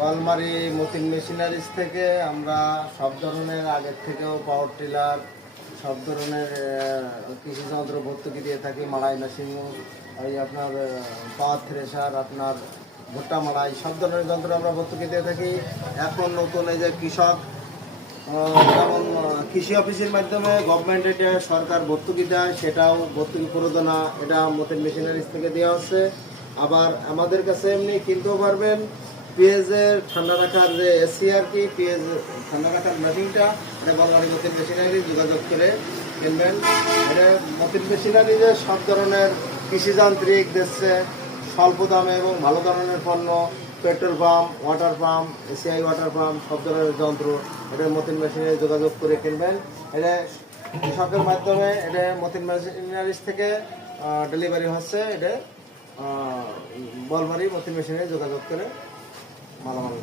বলবাড়ি Matin machineries থেকে আমরা সব ধরনের, আগের থেকেও পাওয়ার টিলার সব ধরনের কৃষি যন্ত্র ভর্তুকি দিয়ে থাকি, মাড়াই মেশিন এই আপনার পাওয়ার থ্রেশার আপনার ভুট্টা মাড়াই, সব ধরনের যন্ত্র আমরা ভর্তুকি দিয়ে থাকি। এখন নতুন এই যে কৃষক যেমন কৃষি অফিসের মাধ্যমে গভর্নমেন্ট এটা সরকার ভর্তুকি দেয়, সেটাও ভর্তুকি প্রদানা এটা মতিন মেশিনারিজ থেকে দেওয়া হচ্ছে। আবার আমাদের কাছে এমনি কিনতেও পারবেন পেঁয়াজের ঠান্ডা রাখার যে এসি আর কি পেঁয়াজ ঠান্ডা রাখার মেশিনটা এটা বলবাড়ি মতিন মেশিনারি যোগাযোগ করে কিনবেন। এটা মতিন মেশিনারিজে সব ধরনের কৃষিযান্ত্রিক দিচ্ছে স্বল্প দামে এবং ভালো ধরনের পণ্য petrol pump water pump ACI water pump সব ধরনের যন্ত্র এটা মতিন মেশিনে যোগাযোগ করে কিনবেন। এটা কৃষকের মাধ্যমে এটা মতিন মেশিনারিজ থেকে ডেলিভারি হচ্ছে এটা আহ, বলবাড়ি মতিন মেশিনে যোগাযোগ করে। মালামাল